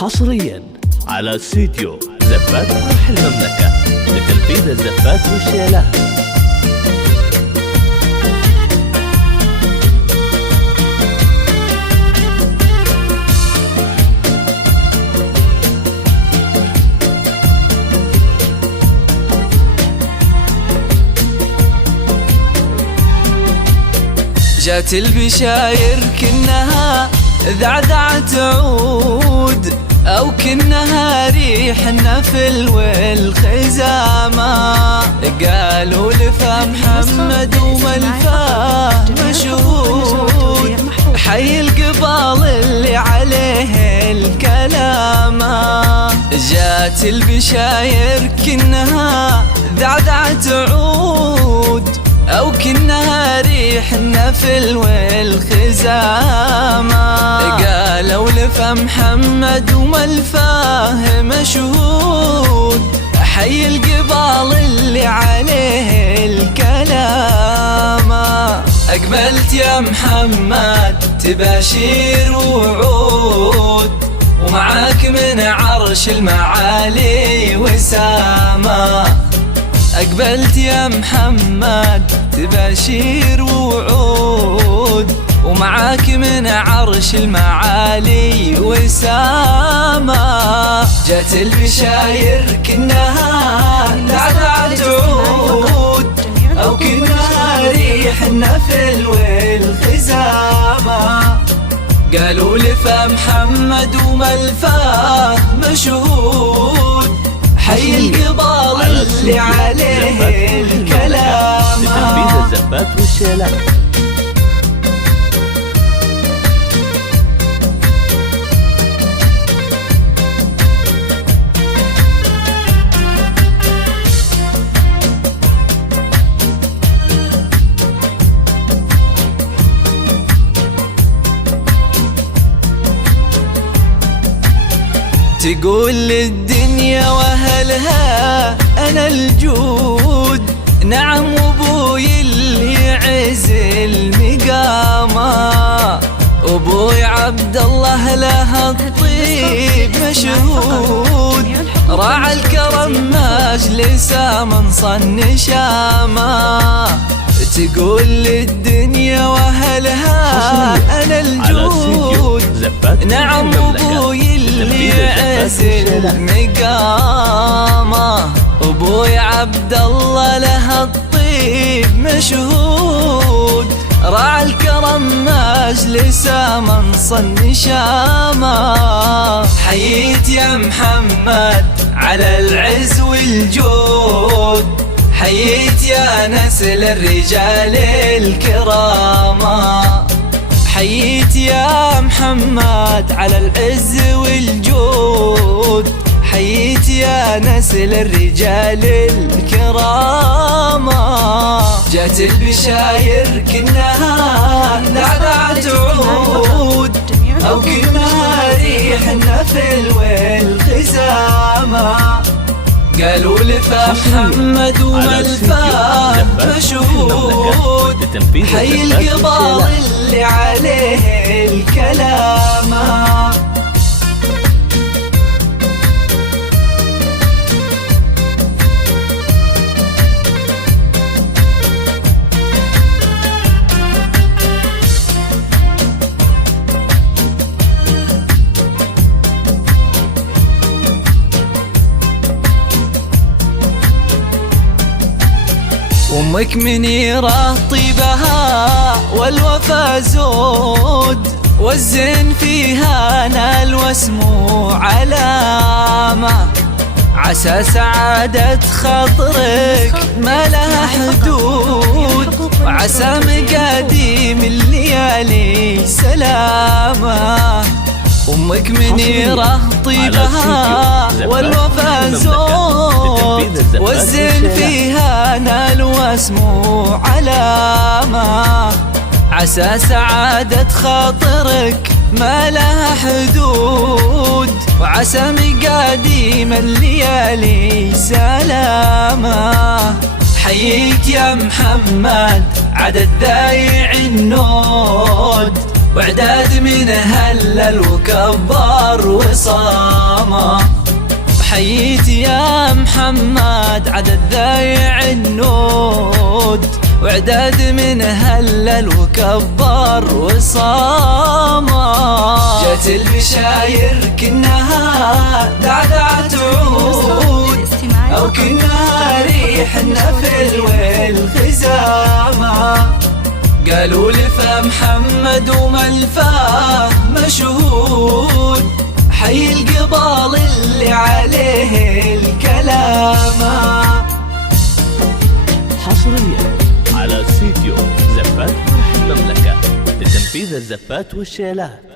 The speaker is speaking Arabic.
حصريا على استديو زفات فرح المملكة لتنفيذ الزفات والشيلات. جات البشاير كنها ذعذعت عود، أو كنها ريح النفل والخزامة. قالوا لفا محمد وملفاه مشهود، حي القبال اللي عليه الكلامة. جات البشاير كنها ذعذعت عود، أو كنها ريح النفل والخزامة. قالوا لفا محمد وملفاه مشهود، حي القبال اللي عليه الكلامة. أقبلت يا محمد تباشير وعود، ومعاك من عرش المعالي وسامة. أقبلت يا محمد تباشير وعود، ومعاك من عرش المعالي وسامة. جات البشاير كنها ذعذعت عود، أو كنها ريح النفل والخزامة. قالوا لفا محمد وملفاه مشهود، حي القبال اللي عليه الكلام لتنفيذ الزفات والشيلات. تقول للدنيا واهلها انا الجود، نعم وابوي اللي يعز المقامة. ابوي عبد الله له الطيب مشهود، راعى الكرم مجلسه من صن شامة. تقول للدنيا واهلها انا الجود، نعم ابوي اللي يعز المقامة. ابوي عبد الله له الطيب مشهود، راعى الكرم مجلسه من صن شامة. حييت يا محمد على العز والجود، حييت يا نسل الرجال الكرامة. حييت يا محمد على العز والجود، حييت يا نسل الرجال الكرامة. جات البشاير كنها ذعذعت عود، أو كنها ريح النفل والخزامة. قالوا لفا محمد وملفاه مشهود، حي القبال اللي عليه الكلامة. أمك منيرة طيبها والوفا زود، والزين فيها نال واسمو علامة. عسى سعادة خاطرك ما لها حدود، وعسى مقاديم الليالي سلامة. أمك منيرة طيبها والوفا زود، والزين فيها نال واسمو علامة. عسى سعادة خاطرك ما لها حدود، وعسى مقاديم الليالي سلامة. حييت يا محمد عدد ذايع النود، وعداد من هلل وكبر وصامه. حييت يا محمد عدد ذايع النود، وعداد من هلل وكبر وصامه. جت البشاير كنها دعدعة عود، أو كنها ريح النفل والخزامة. قالوا لفا محمد وملفاه مشهود، حي القبال اللي عليه الكلام. حصريا على استديو زفات فرح المملكة لتنفيذ الزفات والشيلات.